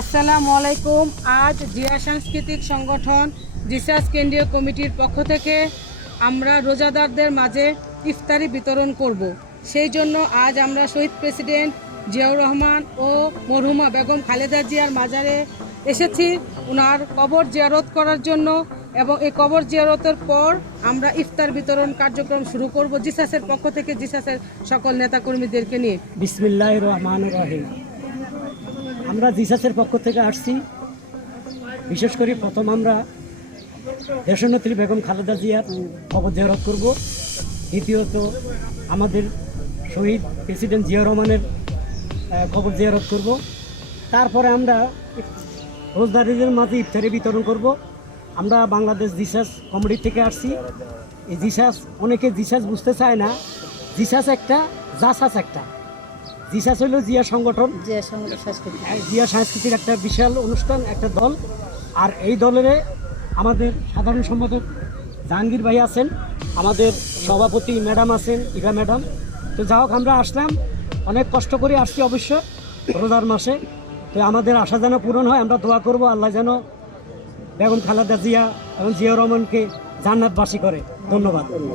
আসসালামু আলাইকুম। আজ জিয়া সাংস্কৃতিক সংগঠন জিসাস কেন্দ্রীয় কমিটির পক্ষ থেকে আমরা রোজাদারদের মাঝে ইফতারি বিতরণ করব। সেই জন্য আজ আমরা শহীদ প্রেসিডেন্ট জিয়াউর রহমান ও মরহুমা বেগম খালেদা জিয়ার মাজারে এসেছি ওনার কবর জিয়ারত করার জন্য, এবং এই কবর জিয়ারতের পর আমরা ইফতার বিতরণ কার্যক্রম শুরু করব জিসাসের পক্ষ থেকে, জিসাসের সকল নেতাকর্মীদেরকে নিয়ে। বিসমিল্লাহির রহমানির রহিম। আমরা জিসাসের পক্ষ থেকে আসছি। বিশেষ করে প্রথম আমরা দেশনেত্রী বেগম খালেদা জিয়ার কবর জিয়ারত করব। দ্বিতীয়ত আমাদের শহীদ প্রেসিডেন্ট জিয়া রহমানের কবর জিয়ারত করব। তারপরে আমরা রোজদারিদের মাঝে ইফতারি বিতরণ করব। আমরা বাংলাদেশ জিসাস কমিটি থেকে আসছি। এই জিসাস, অনেকে জিসাস বুঝতে চায় না। জিসাস একটা, জাসাস একটা। জিসাস হলো জিয়া সংগঠন, জিয়া সাংস্কৃতিক একটা বিশাল অনুষ্ঠান, একটা দল। আর এই দলের আমাদের সাধারণ সম্পাদক জাহাঙ্গীর ভাই আছেন, আমাদের সভাপতি ম্যাডাম আছেন, ইভা ম্যাডাম। তো যা হোক, আমরা আসলাম, অনেক কষ্ট করে আসছি অবশ্য রোজার মাসে। তো আমাদের আশা যেন পূরণ হয়। আমরা দোয়া করব আল্লাহ যেন বেগম খালেদা জিয়া এবং জিয়া রহমানকে জান্নাতবাসী করে। ধন্যবাদ।